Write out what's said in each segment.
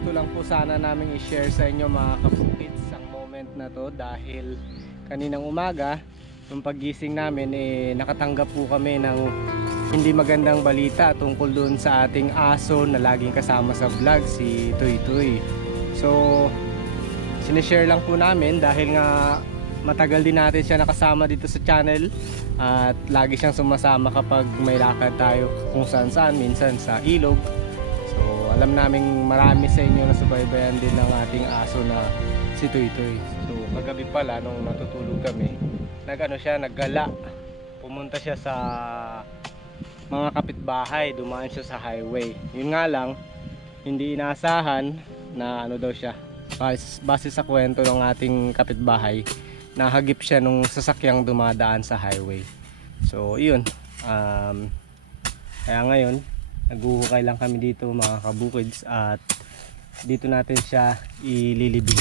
Gusto lang po sana namin i-share sa inyo mga kabukids ang moment na to dahil kaninang umaga nung paggising namin nakatanggap po kami ng hindi magandang balita tungkol doon sa ating aso na laging kasama sa vlog, si Tuy Tuy. So sinishare lang po namin dahil nga matagal din natin siya nakasama dito sa channel at lagi siyang sumasama kapag may lakad tayo kung saan saan, minsan sa ilog. So alam naming marami sa inyo na subaybayan din ng ating aso na si Tuy Tuy. So kagabi pala nung natutulog kami, naggala. Pumunta siya sa mga kapitbahay, dumaan siya sa highway. Yun nga lang, hindi inaasahan na daw siya. Base sa kwento ng ating kapitbahay, nahagip siya nung sasakyang dumadaan sa highway. So yun, kaya ngayon naghuhukay lang kami dito mga kabukids at dito natin siya ililibing.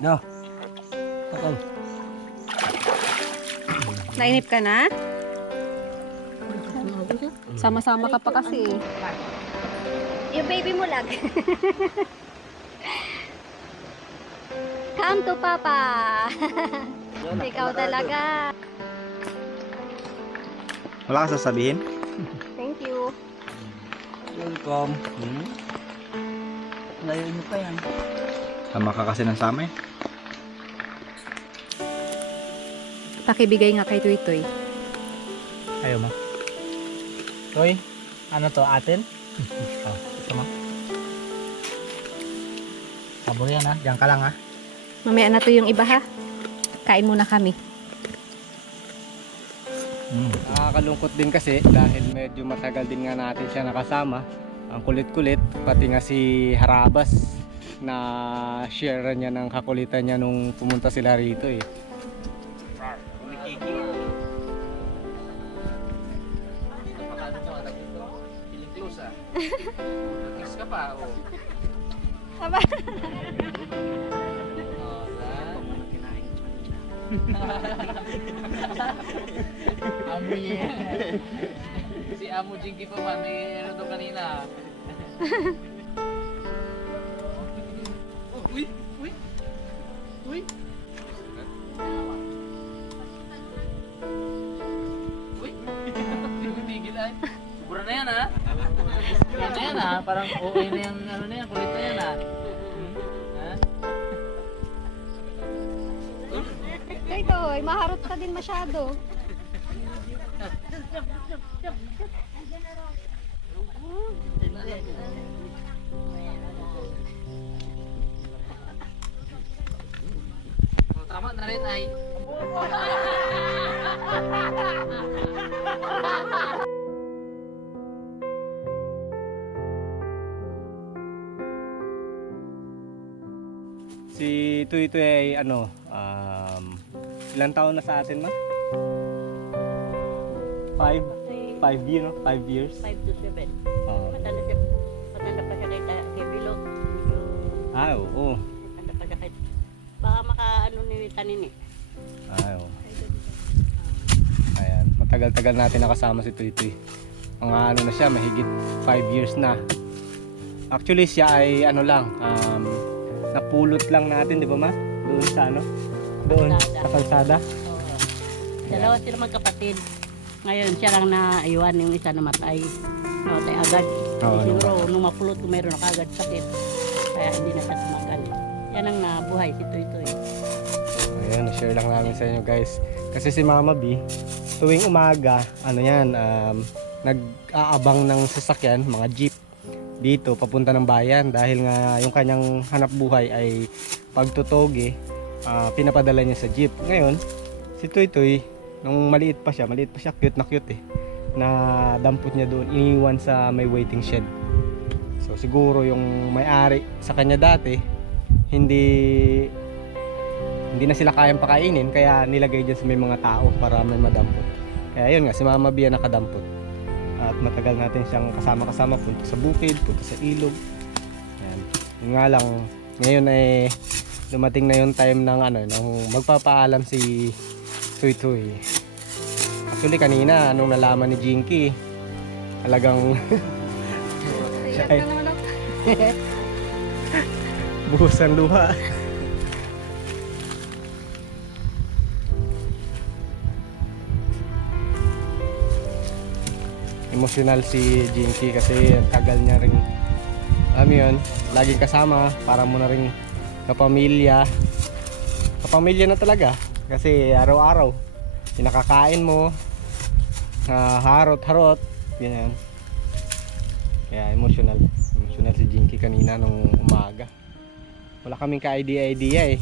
No. Okay. Nainip ka na? Sama-sama ka pa kasi eh. Yung baby mo lag. Come to Papa. Ikaw talaga. Wala ka sasabihin? Thank you. Welcome. Layo nyo pa yan. Tama ka kasi ng sama eh. Pakibigay nga kay Tuy Tuy. Ayaw mo. Toy, ano to, atin? Oh, ito mo. Sabor yan ha, diyan ka lang ha. Mamaya na to yung iba ha. Kain muna kami. Nakakalungkot din kasi dahil medyo matagal din nga natin siya nakasama. Ang kulit-kulit, pati nga si Harabas na share niya ng kakulitan niya nung pumunta sila rito eh. Kiss ka pa, oh. Aba. Amoy yan. Si Amo Jinky pa man, may ano to kanina. Oh, uy, uy, uy. Uy, tigil ay. Sobra na yan ha. Yan na yan ha, parang okay na yung ano na yan, kulit na yan ha. Ha? Toy, maharot ka din masyado. Oh, tama na rin ay. Si Tuy Tuy ay ilang taon na sa atin ma? 5 years, no? 5 years. 5 to 7. Oo. Matanda pa siya kay Bilog. Oo. Matanda pa siya kay... Baka makaano ni tanin eh. Oo. Ayan, matagal-tagal natin nakasama si Tuy Tuy. Mga ano na siya, mahigit 5 years na. Actually siya ay napulot lang natin, di ba ma? Doon sa doon sa kalsada. Oo. Dalawa sila magkapatid. Ngayon siya lang na iwan yung isa namatay. Namatay agad. Oo, Siguro nung mapulot ko mayroon na agad sakit. Kaya hindi na siya tumagal. Yan ang nabuhay si Tuy Tuy. Ayan, share lang namin sa inyo guys. Kasi si Mama B, tuwing umaga, nag-aabang ng sasakyan, mga jeep, dito papunta ng bayan dahil nga yung kanyang hanap buhay ay pagtutoge, pinapadala niya sa jeep. Ngayon, si Tuy Tuy, nung maliit pa siya, cute na cute eh, na dampot niya doon, iniwan sa may waiting shed. So siguro yung may-ari sa kanya dati, hindi na sila kayang pakainin, kaya nilagay dyan sa may mga tao para may madampot. Kaya yun nga, si Mama B ang nakadampot. At matagal natin siyang kasama-kasama, punta sa bukid, punta sa ilog. Ayan. Yun nga lang, ngayon ay dumating na yung time ng ng magpapaalam si Tuy Tuy. Actually kanina anong nalaman ni Jinky, talagang Iyak Ay. na naman ako. buhos ang luha. Emotional si Jinky kasi ang tagal niya rin, alam mo yun, laging kasama, para mo na rin kapamilya na talaga, kasi araw-araw pinakakain mo, harot-harot, ganyan. Kaya emotional si Jinky kanina nung umaga. Wala kaming ka-idea eh.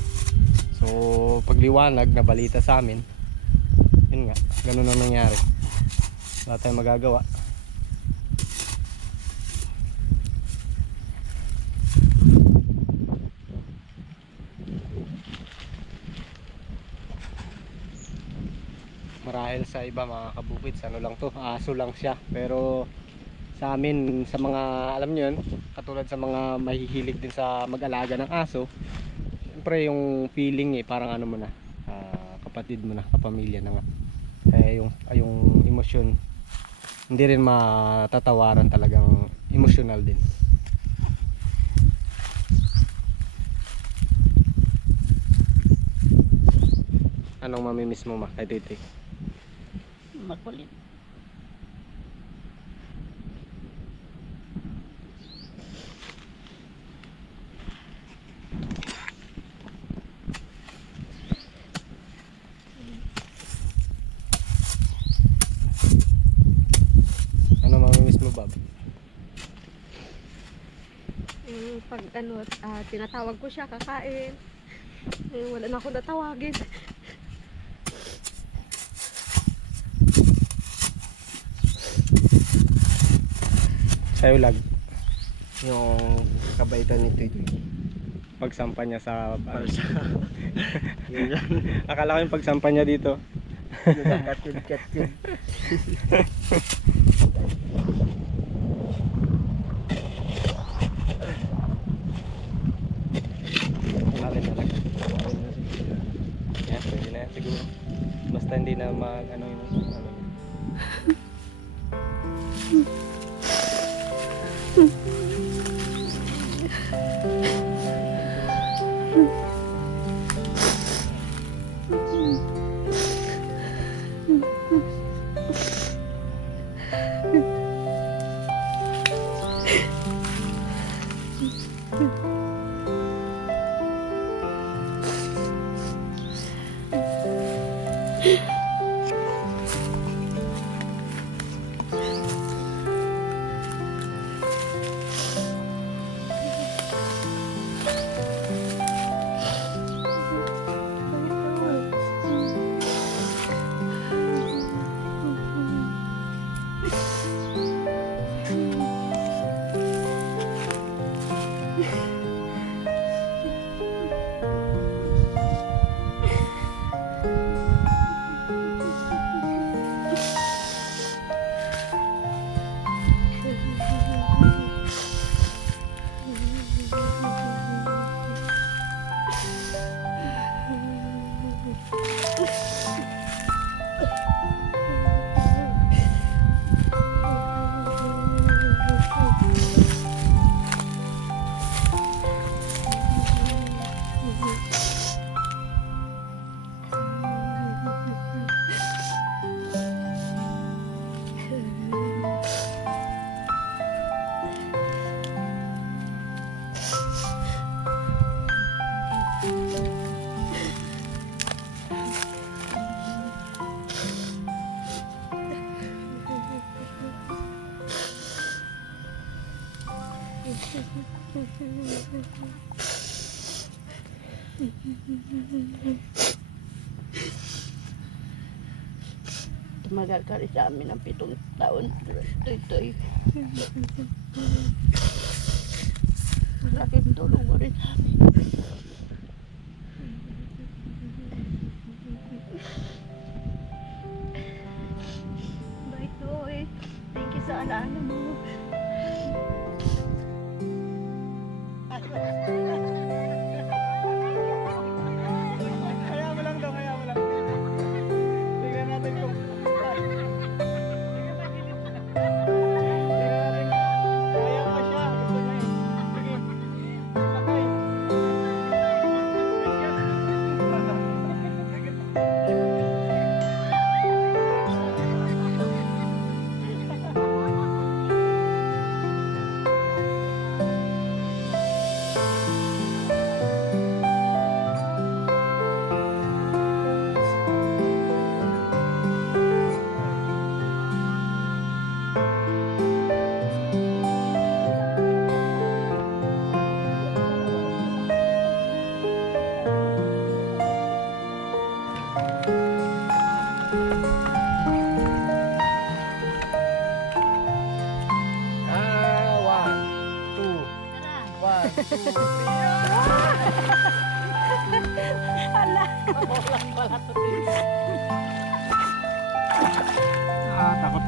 So pagliwanag na balita sa amin, yun nga, ganun ang nangyari. Wala tayong magagawa. Marahil sa iba mga kabukits, ano lang to, aso lang siya. Pero sa amin, sa mga, alam nyo yun, katulad sa mga mahihilig din sa mag-alaga ng aso, siyempre yung feeling parang ano mo na, kapatid mo na, kapamilya na nga. Kaya yung emosyon, hindi rin matatawaran, talagang emotional din. Anong mamimiss mo kay Titi? Makulit. Ano mamimiss mo, Bob? Pag tinatawag ko siya, kakain. Wala na akong natawagin. Sa'yo lag yung kabaitan ni Titi, pagsampa niya sa balsa. Akala ko yung pagsampa niya dito. Wala talaga. Yan, pwede na yan siguro. Basta hindi na Tumagal ka rin sa amin ng 7 taon. Tuy-tuy. Malaking tulong mo rin sa amin. Bye, Toy. Thank you sa alaala mo.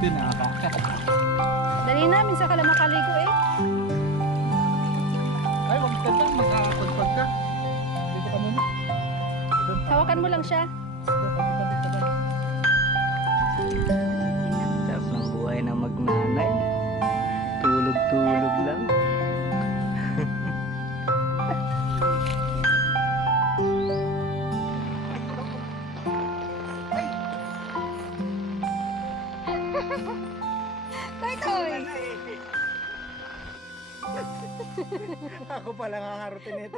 Hindi nakaka. Dali namin sa kala makaligo eh. Ay, wag ka dyan. Magkakapagpag ka. Dito ka muna. Hawakan mo lang siya. Sarap ng buhay ng magnanay. Tulog-tulog lang. Toy! Ako pala haharutin nito.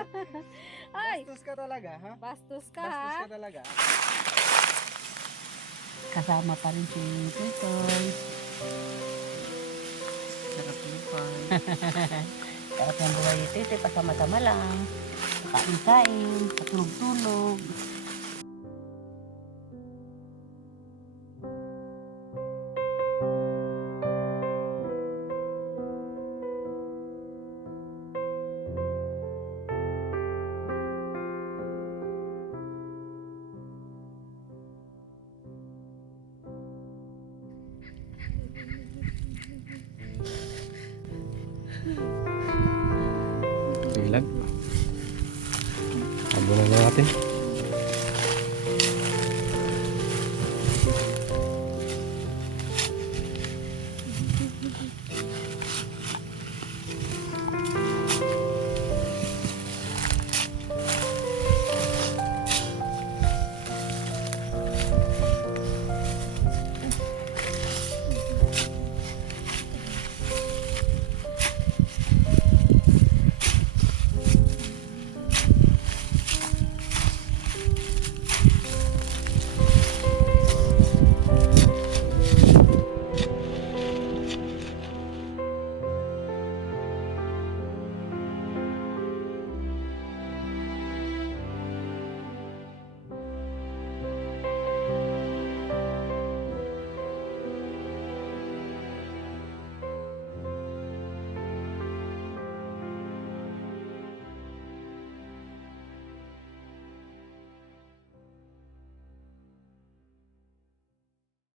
Ay! Bastos ka talaga, ha? Bastos ka Bastos ha? ka talaga. Kasama pa rin si Tutoy. Sarap lupay. Sarap ng buhay ni Tete, pasama-sama lang. Kain-kain, patulog-tulog. Ilag. Abo na natin.